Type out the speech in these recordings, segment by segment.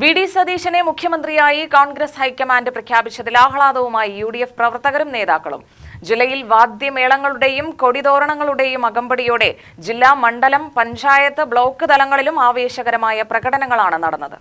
VD. സതീശനെ മുഖ്യമന്ത്രിയായി Congress high command പ്രഖ്യാപിച്ചതിൽ ആഹ്ലാദവുമായി UDF പ്രവർത്തകരും നേതാക്കളും. ജില്ലയിൽ വാദ്യമേളങ്ങളുടെയും കൊടിതോരണങ്ങളുടെയും അകമ്പടിയോടെ ജില്ലാ, മണ്ഡലം, പഞ്ചായത്ത്, ബ്ലോക്ക് തലങ്ങളിലും ആവേശകരമായ പ്രകടനങ്ങളാണ് നടന്നത്.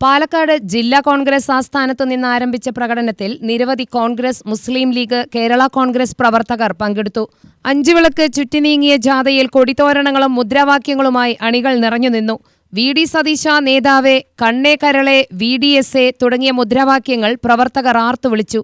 പാലക്കാട് ജില്ലാ കോൺഗ്രസ് ആസ്ഥാനത്തു നിന്ന് ആരംഭിച്ച പ്രകടനത്തിൽ നിരവധി കോൺഗ്രസ്, മുസ്ലിം ലീഗ്, കേരള കോൺഗ്രസ് പ്രവർത്തകർ പങ്കെടുത്തു. 5 വിളക്ക് ചുറ്റിനീങ്ങിയ ജാഥയിൽ കൊടിതോരണങ്ങളും മുദ്രാവാക്യങ്ങളുമായി അണികൾ നിറഞ്ഞുനിന്നു. വി.ഡി. സതീശ നേതാവേ, കണ്ണേ കരളെ, VDSA തുടങ്ങിയ മുദ്രാവാക്യങ്ങൾ പ്രവർത്തകർ ആർത്തുവിളിച്ചു.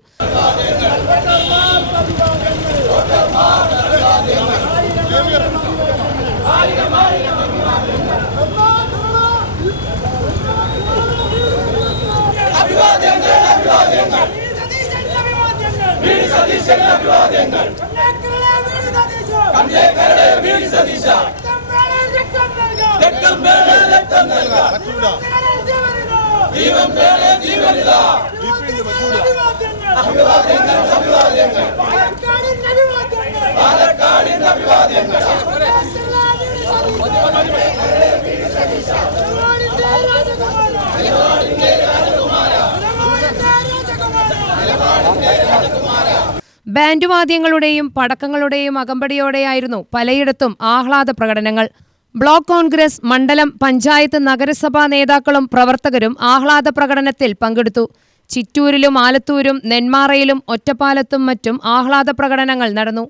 ബാൻഡ് വാദ്യങ്ങളുടെയും പടക്കങ്ങളുടെയും അകമ്പടിയോടെയായിരുന്നു പലയിടത്തും ആഹ്ലാദ പ്രകടനങ്ങൾ. ബ്ലോക്ക് കോൺഗ്രസ്, മണ്ഡലം, പഞ്ചായത്ത്, നഗരസഭാ നേതാക്കളും പ്രവർത്തകരും ആഹ്ലാദ പ്രകടനത്തിൽ പങ്കെടുത്തു. ചിറ്റൂരിലും ആലത്തൂരും നെന്മാറയിലും ഒറ്റപ്പാലത്തും മറ്റും ആഹ്ലാദ പ്രകടനങ്ങൾ നടന്നു.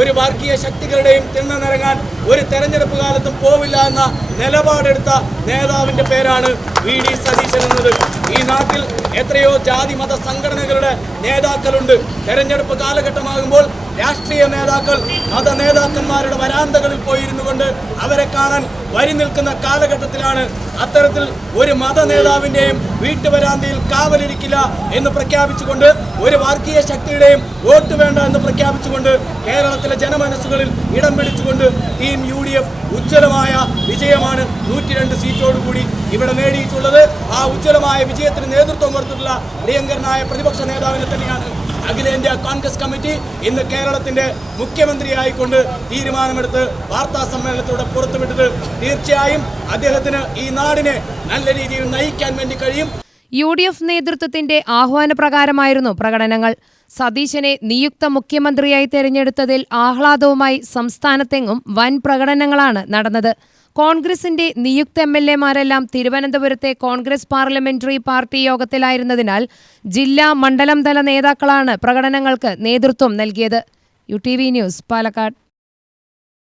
ഒരു വർഗീയ ശക്തികളുടെയും തിണ്ണനിറങ്ങാൻ ഒരു തെരഞ്ഞെടുപ്പ് കാലത്തും പോവില്ല എന്ന നിലപാടെടുത്ത നേതാവിന്റെ പേരാണ് വി.ഡി. സതീശൻ എന്നത്. ഈ നാട്ടിൽ എത്രയോ ജാതി മത സംഘടനകളുടെ നേതാക്കളുണ്ട്. തെരഞ്ഞെടുപ്പ് കാലഘട്ടമാകുമ്പോൾ രാഷ്ട്രീയ നേതാക്കൾ മത നേതാക്കന്മാരുടെ വരാന്തകളിൽ പോയിരുന്നു കൊണ്ട് അവരെ കാണാൻ വരി നിൽക്കുന്ന കാലഘട്ടത്തിലാണ് അത്തരത്തിൽ ഒരു മത നേതാവിന്റെയും വീട്ടുവരാന്തയിൽ കാവലിരിക്കില്ല എന്ന് പ്രഖ്യാപിച്ചുകൊണ്ട്, ഒരു വർഗീയ ശക്തിയുടെയും വോട്ട് വേണ്ട എന്ന് പ്രഖ്യാപിച്ചുകൊണ്ട് കേരളത്തിലെ ജനമനസ്സുകളിൽ ഇടം പിടിച്ചുകൊണ്ട് ടീം UDF ഉജ്ജ്വലമായ വിജയമാണ് 102 സീറ്റോടുകൂടി ഇവിടെ നേടിയിട്ടുള്ളത്. ആ ഉജ്ജ്വലമായ വിജയത്തിന് നേതൃത്വം കൊടുത്തിട്ടുള്ള പ്രിയങ്കരനായ പ്രതിപക്ഷ നേതാവിനെ തന്നെയാണ് അഖിലേന്ത്യാ കോൺഗ്രസ് കമ്മിറ്റി ഇന്ന് കേരളത്തിന്റെ മുഖ്യമന്ത്രിയായിക്കൊണ്ട് തീരുമാനമെടുത്ത് വാർത്താ സമ്മേളനത്തിലൂടെ പുറത്തുവിട്ടത്. തീർച്ചയായും അദ്ദേഹത്തിന് ഈ നാടിനെ നല്ല രീതിയിൽ നയിക്കാൻ വേണ്ടി കഴിയും. UDF നേതൃത്വത്തിന്റെ ആഹ്വാനപ്രകാരമായിരുന്നു പ്രകടനങ്ങൾ. സതീശനെ നിയുക്ത മുഖ്യമന്ത്രിയായി തെരഞ്ഞെടുത്തതിൽ ആഹ്ലാദവുമായി സംസ്ഥാനത്തെങ്ങും വൻ പ്രകടനങ്ങളാണ് നടന്നത്. കോൺഗ്രസിന്റെ നിയുക്ത MLA-മാരെല്ലാം തിരുവനന്തപുരത്തെ കോൺഗ്രസ് പാർലമെന്ററി പാർട്ടി യോഗത്തിലായിരുന്നതിനാൽ ജില്ലാ, മണ്ഡലം തല നേതാക്കളാണ് പ്രകടനങ്ങൾക്ക് നേതൃത്വം നൽകിയത്. UTV news, Palakkad.